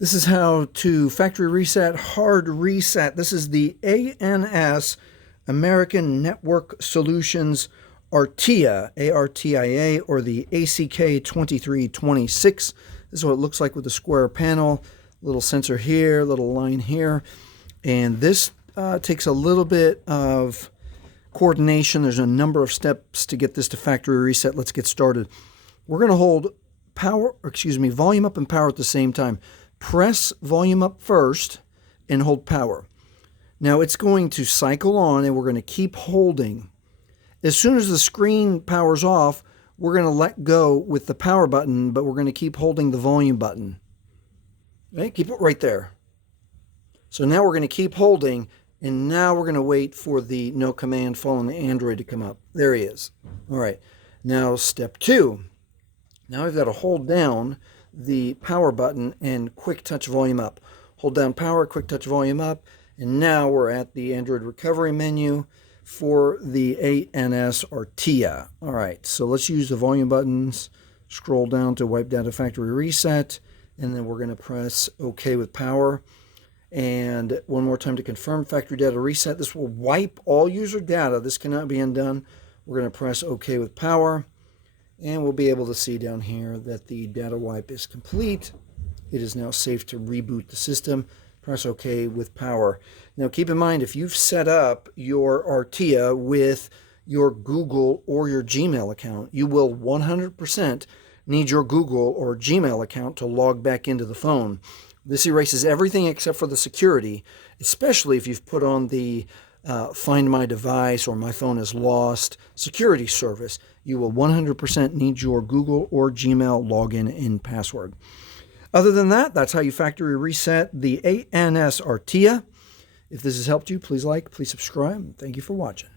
This is how to factory reset, hard reset. This is the ANS American Network Solutions Artia, A-R-T-I-A, or the ACK2326. This is what it looks like with the square panel. Little sensor here, little line here. And this takes a little bit of coordination. There's a number of steps to get this to factory reset. Let's get started. We're going to hold volume up and power at the same time. Press volume up first and hold power. Now it's going to cycle on and we're going to keep holding. As soon as the screen powers off, we're going to let go with the power button, but we're going to keep holding the volume button. Okay, keep it right there. So now we're going to keep holding, and now we're going to wait for the no command following the Android to come up. There he is. All right, now step 2. Now we've got to hold down the power button and quick touch volume up. Hold down power, quick touch volume up, and now we're at the Android recovery menu for the ANS Artia. All right, so let's use the volume buttons, scroll down to wipe data factory reset, and then we're going to press OK with power. And one more time to confirm factory data reset. This will wipe all user data. This cannot be undone. We're going to press OK with power. And we'll be able to see down here that the data wipe is complete. It is now safe to reboot the system. Press OK with power. Now keep in mind, if you've set up your Artia with your Google or your Gmail account, you will 100% need your Google or Gmail account to log back into the phone. This erases everything except for the security, especially if you've put on the Find My Device or My Phone is Lost security service. You will 100% need your Google or Gmail login and password. Other than that, that's how you factory reset the ANS Artia. If this has helped you, please like, please subscribe. Thank you for watching.